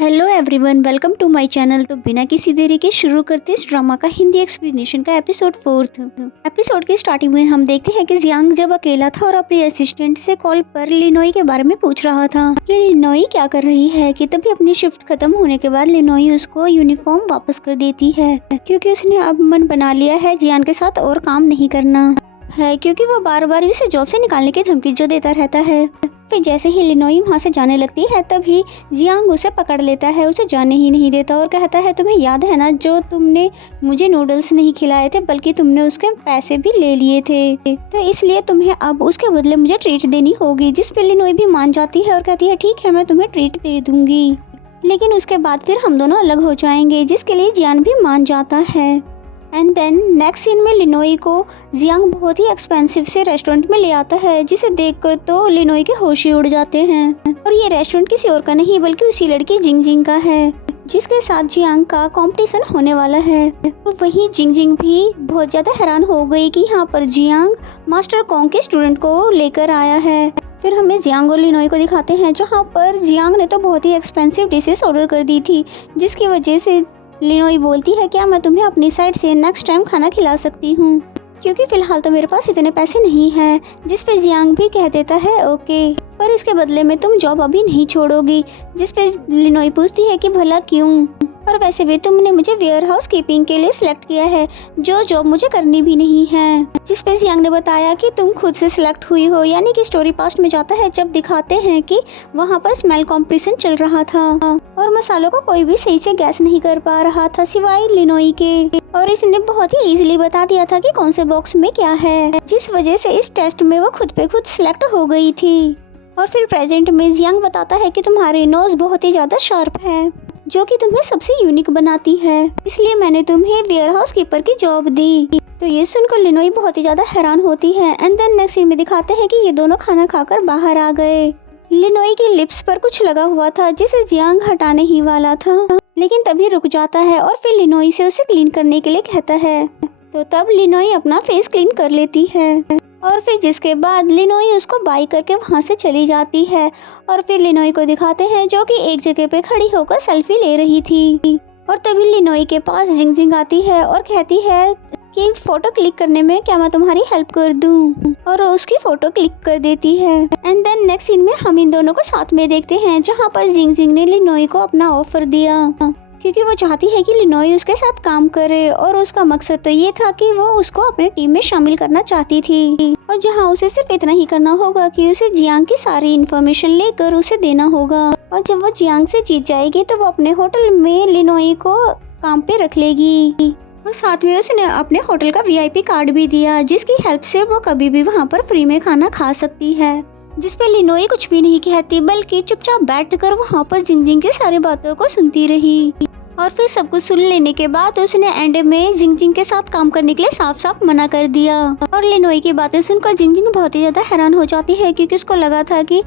Hello everyone, welcome to my channel. तो बिना किसी देरी के शुरू करते इस ड्रामा का हिंदी एक्सप्लेनेशन का एपिसोड 4। एपिसोड की स्टार्टिंग में हम देखते हैं कि जियांग जब अकेला था और अपने असिस्टेंट से कॉल पर लिनोई के बारे में पूछ रहा था कि लिनोई क्या कर रही है, कि तभी अपनी शिफ्ट खत्म होने के बाद लिनोई उसको यूनिफॉर्म वापस कर देती है क्योंकि उसने अब मन बना लिया है जियान के साथ और काम नहीं करना है, क्योंकि वो बार बार उसे जॉब से निकालने की धमकी जो देता रहता है। फिर जैसे ही लिनोई वहाँ से जाने लगती है तभी जियांग उसे पकड़ लेता है, उसे जाने ही नहीं देता और कहता है तुम्हें याद है ना, जो तुमने मुझे नूडल्स नहीं खिलाए थे बल्कि तुमने उसके पैसे भी ले लिए थे, तो इसलिए तुम्हें अब उसके बदले मुझे ट्रीट देनी होगी। जिस पे लिनोई भी मान जाती है और कहती है ठीक है, मैं तुम्हें ट्रीट दे दूंगी, लेकिन उसके बाद फिर हम दोनों अलग हो जाएंगे, जिसके लिए जियान भी मान जाता है। एंड देन नेक्स्ट सीन में लिनोई को जियांग बहुत ही एक्सपेंसिव से रेस्टोरेंट में ले आता है, जिसे देखकर तो लिनोई के होश ही उड़ जाते हैं। और ये रेस्टोरेंट किसी और का नहीं बल्कि उसी लड़की जिंग जिंग का है, जिसके साथ जियांग का कंपटीशन होने वाला है। और वही जिंग जिंग भी बहुत ज्यादा हैरान हो गई कि यहाँ पर जियांग मास्टर कोंग के स्टूडेंट को लेकर आया है। फिर हमें जियांग और लिनोई को दिखाते हैं जहाँ पर जियांग ने तो बहुत ही एक्सपेंसिव डिशेस ऑर्डर कर दी थी, जिसकी वजह से लिनोई बोलती है क्या मैं तुम्हें अपनी साइड से नेक्स्ट टाइम खाना खिला सकती हूँ, क्योंकि फिलहाल तो मेरे पास इतने पैसे नहीं हैं। जिस पे जियांग भी कह देता है ओके, पर इसके बदले में तुम जॉब अभी नहीं छोड़ोगी। जिस पे लिनोई पूछती है कि भला क्यों, और वैसे भी तुमने मुझे वेयर हाउस कीपिंग के लिए सिलेक्ट किया है, जो जॉब मुझे करनी भी नहीं है। जिस पे जियांग ने बताया कि तुम खुद से सिलेक्ट हुई हो, यानी कि स्टोरी पास्ट में जाता है जब दिखाते हैं कि वहाँ पर स्मेल कॉम्पिटिशन चल रहा था और मसालों को कोई भी सही से गैस नहीं कर पा रहा था सिवाय लिनोई के, और इसने बहुत ही इजीली बता दिया था कि कौन से बॉक्स में क्या है, जिस वजह से इस टेस्ट में वो खुद पे खुद सिलेक्ट हो गई थी। और फिर प्रेजेंट में जियांग बताता है कि तुम्हारी नोज बहुत ही ज्यादा शार्प है, जो कि तुम्हें सबसे यूनिक बनाती है, इसलिए मैंने तुम्हें वेयर हाउस कीपर की जॉब दी। तो ये सुनकर लिनोई बहुत ही ज्यादा हैरान होती है। एंड देन नेक्स्ट सीन में दिखाते हैं कि ये दोनों खाना खाकर बाहर आ गए। लिनोई की लिप्स पर कुछ लगा हुआ था जिसे जियांग हटाने ही वाला था, लेकिन तभी रुक जाता है और फिर लिनोई से उसे क्लीन करने के लिए कहता है। तो तब लिनोई अपना फेस क्लीन कर लेती है और फिर जिसके बाद लिनोई उसको बाय करके वहाँ से चली जाती है। और फिर लिनोई को दिखाते हैं जो कि एक जगह पे खड़ी होकर सेल्फी ले रही थी, और तभी लिनोई के पास जिंग जिंग आती है और कहती है कि फोटो क्लिक करने में क्या मैं तुम्हारी हेल्प कर दूं, और उसकी फोटो क्लिक कर देती है। एंड देन नेक्स्ट सीन में हम इन दोनों को साथ में देखते हैं जहाँ पर जिंग जिंग ने लिनोई को अपना ऑफर दिया, क्योंकि वो चाहती है कि लिनोई उसके साथ काम करे, और उसका मकसद तो ये था कि वो उसको अपने टीम में शामिल करना चाहती थी, और जहाँ उसे सिर्फ इतना ही करना होगा कि उसे जियांग की सारी इन्फॉर्मेशन लेकर उसे देना होगा, और जब वो जियांग से जीत जाएगी तो वो अपने होटल में लिनोई को काम पे रख लेगी, और साथ में उसने अपने होटल का VIP कार्ड भी दिया, जिसकी हेल्प से वो कभी भी वहाँ पर फ्री में खाना खा सकती है। जिस पे लिनोई कुछ भी नहीं कहती बल्कि चुपचाप बैठकर वहाँ पर जिंग जिंग की सारी बातों को सुनती रही, और फिर सब कुछ सुन लेने के बाद उसने एंड में जिंग जिंग के साथ काम करने के लिए साफ साफ मना कर दिया। और लिनोई की बातें सुनकर जिंग जिंग बहुत ही ज्यादा हैरान हो जाती है, क्योंकि उसको लगा था कि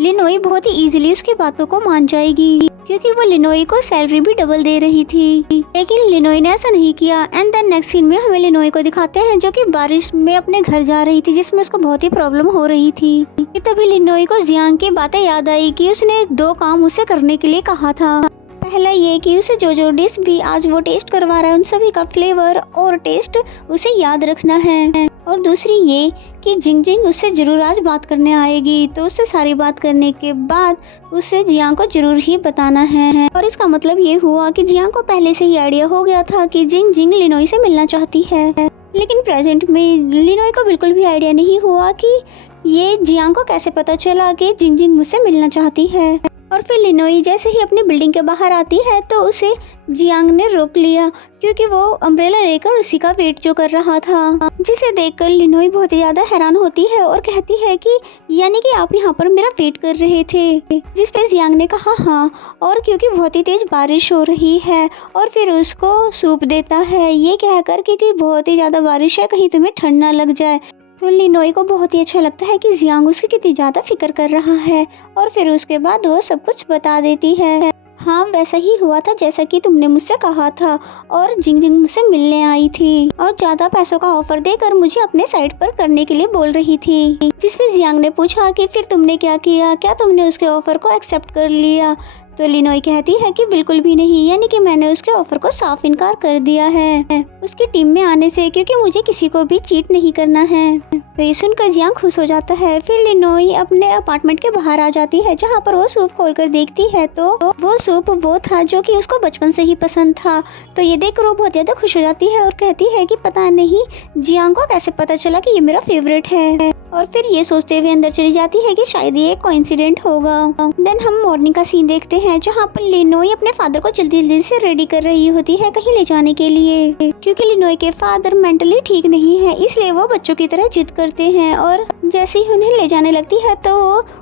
लिनोई बहुत ही इजीली उसकी बातों को मान जाएगी, क्योंकि वो लिनोई को सैलरी भी डबल दे रही थी, लेकिन लिनोई ने ऐसा नहीं किया। एंड देन नेक्स्ट सीन में हमें लिनोई को दिखाते हैं जो कि बारिश में अपने घर जा रही थी, जिसमें उसको बहुत ही प्रॉब्लम हो रही थी। तभी लिनोई को जियांग की बातें याद आई कि उसने 2 काम उसे करने के लिए कहा था। पहला ये कि उसे जो डिश भी आज वो टेस्ट करवा रहा है उन सभी का फ्लेवर और टेस्ट उसे याद रखना है, और दूसरी ये कि जिंग जिंग उससे जरूर आज बात करने आएगी, तो उससे सारी बात करने के बाद उसे जियांग को जरूर ही बताना है। और इसका मतलब ये हुआ कि जियांग को पहले से ही आइडिया हो गया था कि जिंग जिंग लिनोई से मिलना चाहती है, लेकिन प्रेजेंट में लिनोई को बिल्कुल भी आइडिया नहीं हुआ कि ये जियांग को कैसे पता चला कि जिंग जिंग मुझसे मिलना चाहती है। और फिर लिनोई जैसे ही अपनी बिल्डिंग के बाहर आती है तो उसे जियांग ने रोक लिया, क्योंकि वो अम्ब्रेला लेकर उसी का वेट जो कर रहा था, जिसे देखकर लिनोई बहुत ही ज्यादा हैरान होती है और कहती है कि यानी कि आप यहाँ पर मेरा वेट कर रहे थे। जिस पे जियांग ने कहा हाँ, और क्योंकि बहुत ही तेज बारिश हो रही है, और फिर उसको सूप देता है ये कहकर क्योंकि बहुत ही ज्यादा बारिश है, कहीं तुम्हें ठंड ना लग जाए। तो लिनोई को बहुत ही अच्छा लगता है कि जियांग उसकी कितनी ज़्यादा फिक्र कर रहा है, और फिर उसके बाद वो सब कुछ बता देती है। हाँ, वैसा ही हुआ था जैसा कि तुमने मुझसे कहा था, और जिंग जिंग मुझसे मिलने आई थी और ज़्यादा पैसों का ऑफर देकर मुझे अपने साइड पर करने के लिए बोल रही थी। जिसमें जियांग ने पूछा कि फिर तुमने क्या किया, क्या तुमने उसके ऑफर को एक्सेप्ट कर लिया। तो लिनोई कहती है कि बिल्कुल भी नहीं, यानी कि मैंने उसके ऑफर को साफ इनकार कर दिया है उसकी टीम में आने से, क्योंकि मुझे किसी को भी चीट नहीं करना है। तो ये सुनकर जियांग खुश हो जाता है। फिर लिनोई अपने अपार्टमेंट के बाहर आ जाती है, जहाँ पर वो सूप खोलकर देखती है तो वो सूप वो था जो कि उसको बचपन से ही पसंद था। तो ये देखकर वो बहुत ज्यादा खुश हो जाती है और कहती है कि पता नहीं जियांग को कैसे पता चला कि ये मेरा फेवरेट है। और फिर ये सोचते हुए अंदर चली जाती है कि शायद ये कोइंसिडेंट होगा। देन हम मॉर्निंग का सीन देखते हैं, जहाँ पर लिनोई अपने फादर को जल्दी जल्दी से रेडी कर रही होती है कहीं ले जाने के लिए, क्योंकि लिनोई के फादर मेंटली ठीक नहीं है, इसलिए वो बच्चों की तरह जिद करते हैं। और जैसे ही उन्हें ले जाने लगती है तो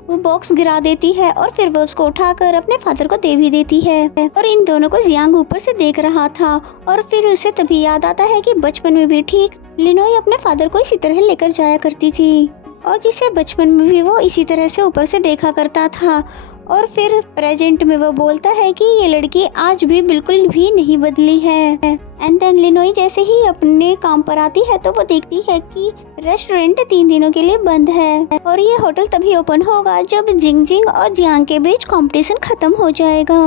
वो बॉक्स गिरा देती है और फिर वो उसको उठाकर अपने फादर को दे भी देती है। और इन दोनों को जियांग ऊपर से देख रहा था और फिर उसे तभी याद आता है कि बचपन में भी ठीक लिनोई अपने फादर को इसी तरह लेकर जाया करती थी, और जिसे बचपन में भी वो इसी तरह से ऊपर से देखा करता था। और फिर प्रेजेंट में वो बोलता है कि ये लड़की आज भी बिल्कुल भी नहीं बदली है। एंड देन लिनोई जैसे ही अपने काम पर आती है तो वो देखती है कि रेस्टोरेंट 3 दिनों के लिए बंद है, और ये होटल तभी ओपन होगा जब जिंग और जियांग के बीच कंपटीशन खत्म हो जाएगा।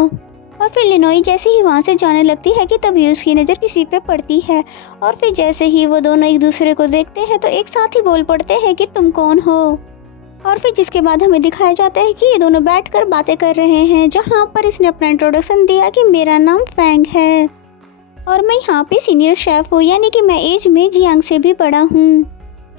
और फिर लिनोई जैसे ही वहाँ से जाने लगती है कि तभी उसकी नज़र किसी पे पड़ती है, और फिर जैसे ही वो दोनों एक दूसरे को देखते हैं तो एक साथ ही बोल पड़ते हैं कि तुम कौन हो। और फिर जिसके बाद हमें दिखाया जाता है कि ये दोनों बैठकर बातें कर रहे हैं, जहाँ पर इसने अपना इंट्रोडक्शन दिया कि मेरा नाम फैंग है और मैं यहाँ पे सीनियर शेफ हूँ, यानी कि मैं एज में जियांग से भी बड़ा हूँ।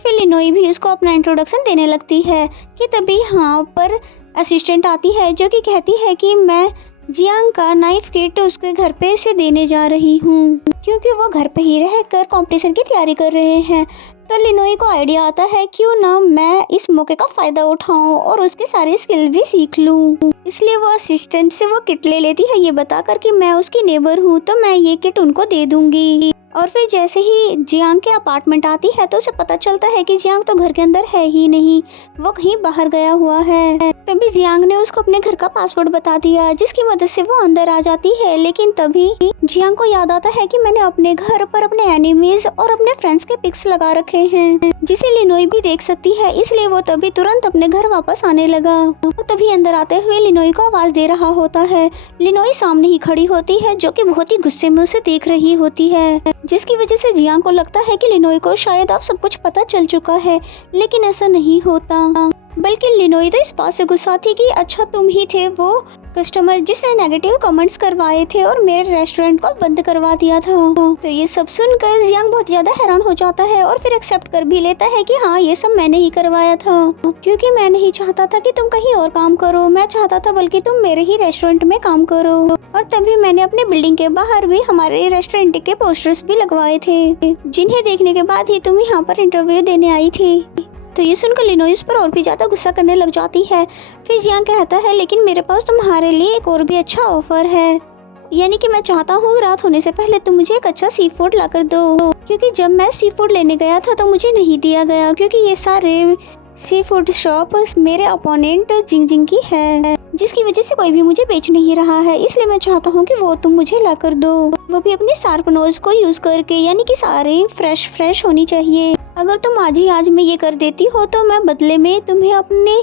फिर लिनोई भी उसको अपना इंट्रोडक्शन देने लगती है कि तभी यहाँ पर असिस्टेंट आती है जो कि कहती है कि मैं जियांग का नाइफ किट उसके घर पे से देने जा रही हूँ, क्योंकि वो घर पे ही रहकर कंपटीशन की तैयारी कर रहे हैं। तो लिनोई को आइडिया आता है क्यों ना मैं इस मौके का फ़ायदा उठाऊं और उसके सारे स्किल भी सीख लूं। इसलिए वो असिस्टेंट से वो किट ले लेती है, ये बताकर कि मैं उसकी नेबर हूँ तो मैं ये किट उनको दे दूंगी। और फिर जैसे ही जियांग के अपार्टमेंट आती है तो उसे पता चलता है कि जियांग तो घर के अंदर है ही नहीं, वो कहीं बाहर गया हुआ है। तभी जियांग ने उसको अपने घर का पासवर्ड बता दिया, जिसकी मदद से वो अंदर आ जाती है। लेकिन तभी जियांग को याद आता है कि मैंने अपने घर पर अपने एनिमीज और अपने फ्रेंड्स के पिक्स लगा रखे हैं, जिसे लिनोई भी देख सकती है, इसलिए वो तभी तुरंत अपने घर वापस आने लगा। और तभी अंदर आते हुए लिनोई को आवाज दे रहा होता है। लिनोई सामने ही खड़ी होती है, जो कि बहुत ही गुस्से में उसे देख रही होती है, जिसकी वजह से जियांग को लगता है कि लिनोई को शायद अब सब कुछ पता चल चुका है, लेकिन ऐसा नहीं होता। बल्कि लिनोई तो इस बात से गुस्सा थी कि अच्छा तुम ही थे वो कस्टमर जिसने नेगेटिव कमेंट्स करवाए थे और मेरे रेस्टोरेंट को बंद करवा दिया था। तो ये सब सुनकर जियांग बहुत ज्यादा हैरान हो जाता है और फिर एक्सेप्ट कर भी लेता है कि हाँ ये सब मैंने ही करवाया था, क्योंकि मैं नहीं चाहता था कि तुम कहीं और काम करो, मैं चाहता था बल्कि तुम मेरे ही रेस्टोरेंट में काम करो। और तभी मैंने अपने बिल्डिंग के बाहर भी हमारे रेस्टोरेंट के पोस्टर्स भी लगवाए थे, जिन्हें देखने के बाद ही तुम यहाँ पर इंटरव्यू देने आई थी। तो ये सुनकर लिनोई उस पर और भी ज़्यादा गुस्सा करने लग जाती है। फिर जियांग कहता है लेकिन मेरे पास तुम्हारे लिए एक और भी अच्छा ऑफर है, यानी कि मैं चाहता हूँ रात होने से पहले तुम मुझे एक अच्छा सी फूड ला कर दो, क्योंकि जब मैं सी फूड लेने गया था तो मुझे नहीं दिया गया, क्योंकि ये सारे सी फूड शॉप मेरे अपोनेंट जिंग की है, जिसकी वजह से कोई भी मुझे बेच नहीं रहा है, इसलिए मैं चाहता हूँ कि वो तुम मुझे ला कर दो, वो भी अपनी शार्प नोज को यूज करके, यानी कि सारे फ्रेश होनी चाहिए। अगर तुम आज में ये कर देती हो तो मैं बदले में तुम्हें अपने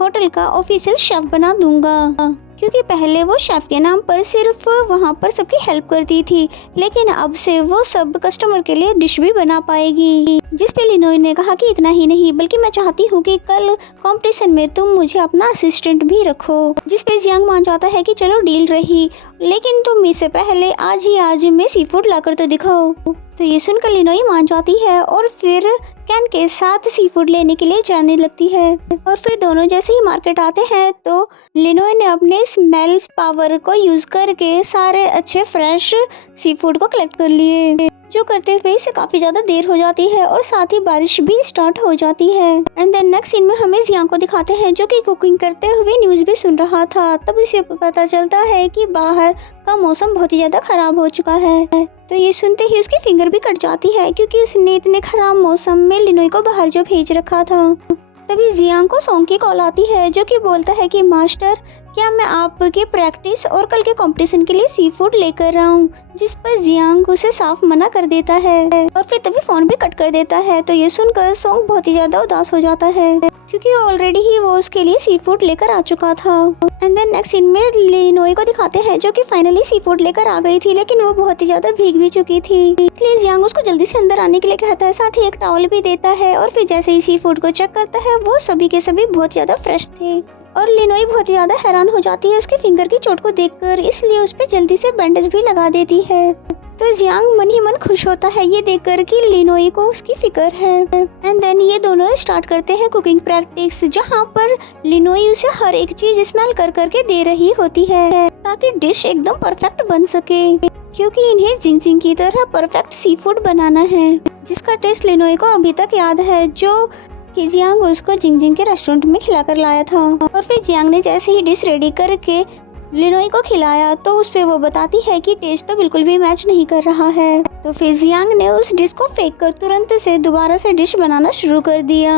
होटल का ऑफिशियल शेफ बना दूंगा, क्योंकि पहले वो शेफ के नाम पर सिर्फ वहाँ पर सबकी हेल्प करती थी, लेकिन अब से वो सब कस्टमर के लिए डिश भी बना पाएगी। जिस पे लिनोई ने कहा कि इतना ही नहीं बल्कि मैं चाहती हूँ कि कल कंपटीशन में तुम मुझे अपना असिस्टेंट भी रखो, जिस पे जियांग मान जाता है कि चलो डील रही, लेकिन तुम इससे पहले आज में सी फूड ला कर तो दिखाओ। तो ये सुनकर लिनोई मान जाती है और फिर कैन के साथ सी फूड लेने के लिए जाने लगती है। और फिर दोनों जैसे ही मार्केट आते हैं तो लिनोई ने अपने स्मेल पावर को यूज करके सारे अच्छे फ्रेश सी फूड को कलेक्ट कर लिए, जो करते हुए इसे काफी ज्यादा देर हो जाती है और साथ ही बारिश भी स्टार्ट हो जाती है। एंड देन नेक्स्ट सीन में हमें जियांग को दिखाते हैं, जो कि कुकिंग करते हुए न्यूज भी सुन रहा था। तब उसे पता चलता है कि बाहर का मौसम बहुत ही ज्यादा खराब हो चुका है। तो ये सुनते ही उसकी फिंगर भी कट जाती है, क्योंकि उसने इतने खराब मौसम में लिनोई को बाहर जो भेज रखा था। तभी जियांग को सॉन्ग की कॉल आती है, जो कि बोलता है कि मास्टर क्या मैं आपकी प्रैक्टिस और कल के कंपटीशन के लिए सी फूड लेकर आऊँ, जिस पर जियांग उसे साफ मना कर देता है और फिर तभी फोन भी कट कर देता है। तो ये सुनकर सॉन्ग बहुत ही ज्यादा उदास हो जाता है। क्योंकि ऑलरेडी ही वो उसके लिए सी फूड लेकर आ चुका था। एंड देन नेक्स्ट सीन में लिनोई को दिखाते हैं जो कि फाइनली सी फूड लेकर आ गई थी, लेकिन वो बहुत ही ज्यादा भीग भी चुकी थी। इसलिए जियांग उसको जल्दी से अंदर आने के लिए कहता है, साथ ही एक टॉवल भी देता है। और फिर जैसे ही सी फूड को चेक करता है वो सभी के सभी बहुत ज्यादा फ्रेश थे। और लिनोई बहुत ज्यादा हैरान हो जाती है उसके फिंगर की चोट को देखकर, इसलिए उस पर जल्दी से बैंडेज भी लगा देती है। तो जियांग मन ही मन खुश होता है ये देखकर कि लिनोई को उसकी फिक्र है। एंड देन ये दोनों स्टार्ट करते हैं कुकिंग प्रैक्टिस, जहाँ पर लिनोई उसे हर एक चीज स्मेल कर करके दे रही होती है ताकि डिश एकदम परफेक्ट बन सके, क्योंकि इन्हें जिंगजिंग की तरह परफेक्ट सी फूड बनाना है, जिसका टेस्ट लिनोई को अभी तक याद है, जो कि जियांग उसको जिंगजिंग के रेस्टोरेंट में खिलाकर लाया था। और फिर जियांग ने जैसे ही डिश रेडी करके लिनोई को खिलाया तो उस पे वो बताती है कि टेस्ट तो बिल्कुल भी मैच नहीं कर रहा है। तो फिर जियांग ने उस डिश को फेंक कर तुरंत से दोबारा से डिश बनाना शुरू कर दिया।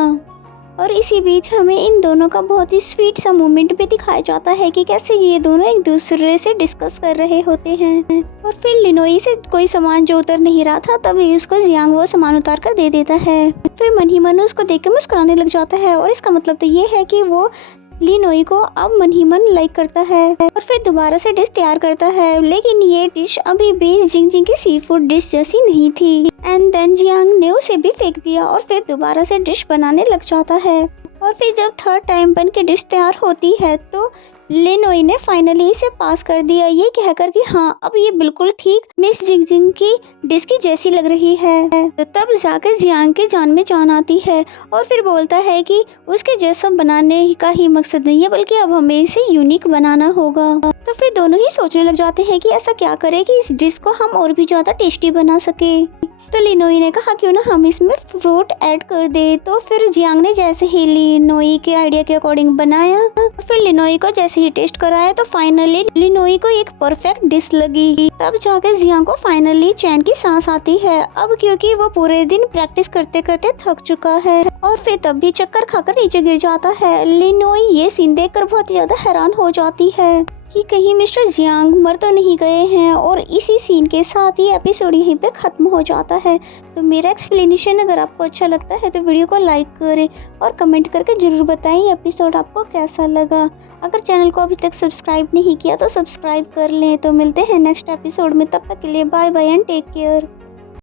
और इसी बीच हमें इन दोनों का बहुत ही स्वीट सा मोमेंट भी दिखाया जाता है कि कैसे ये दोनों एक दूसरे से डिस्कस कर रहे होते हैं। और फिर लिनोई से कोई सामान जो उतर नहीं रहा था तभी उसको जियांग वो सामान उतार कर दे देता है। फिर मन ही मन उसको देख के मुस्कुराने लग जाता है, और इसका मतलब तो ये है कि वो लिनोई को अब मन ही मन लाइक करता है। और फिर दोबारा से डिश तैयार करता है, लेकिन ये डिश अभी भी जिंगजिंग की सी फूड डिश जैसी नहीं थी। एंड देन जियांग ने उसे भी फेंक दिया और फिर दोबारा से डिश बनाने लग जाता है। और फिर जब थर्ड टाइम बन के डिश तैयार होती है तो लिनोई ने फाइनली इसे पास कर दिया, ये कहकर कि हाँ अब ये बिल्कुल ठीक मिस जिंगजिंग की डिश की जैसी लग रही है। तो तब जाकर जियांग की जान में जान आती है और फिर बोलता है कि उसके जैसा बनाने का ही मकसद नहीं है, बल्कि अब हमें इसे यूनिक बनाना होगा। तो फिर दोनों ही सोचने लग जाते हैं कि ऐसा क्या करें कि इस डिश को हम और भी ज्यादा टेस्टी बना सके। तो लिनोई ने कहा क्यों ना हम इसमें फ्रूट ऐड कर दे। तो फिर जियांग ने जैसे ही लिनोई के आइडिया के अकॉर्डिंग बनाया, फिर लिनोई को जैसे ही टेस्ट कराया तो फाइनली लिनोई को एक परफेक्ट डिश लगी। तब जाकर जियांग को फाइनली चैन की सांस आती है, अब क्योंकि वो पूरे दिन प्रैक्टिस करते करते थक चुका है। और फिर तब भी चक्कर खाकर नीचे गिर जाता है। लिनोई ये सीन देखकर बहुत ज्यादा हैरान हो जाती है कि कहीं मिस्टर जियांग मर तो नहीं गए हैं। और इसी सीन के साथ ये एपिसोड यहीं पे ख़त्म हो जाता है। तो मेरा एक्सप्लेनेशन अगर आपको अच्छा लगता है तो वीडियो को लाइक करें और कमेंट करके ज़रूर बताएं ये एपिसोड आपको कैसा लगा। अगर चैनल को अभी तक सब्सक्राइब नहीं किया तो सब्सक्राइब कर लें। तो मिलते हैं नेक्स्ट एपिसोड में, तब तक के लिए bye bye and take care.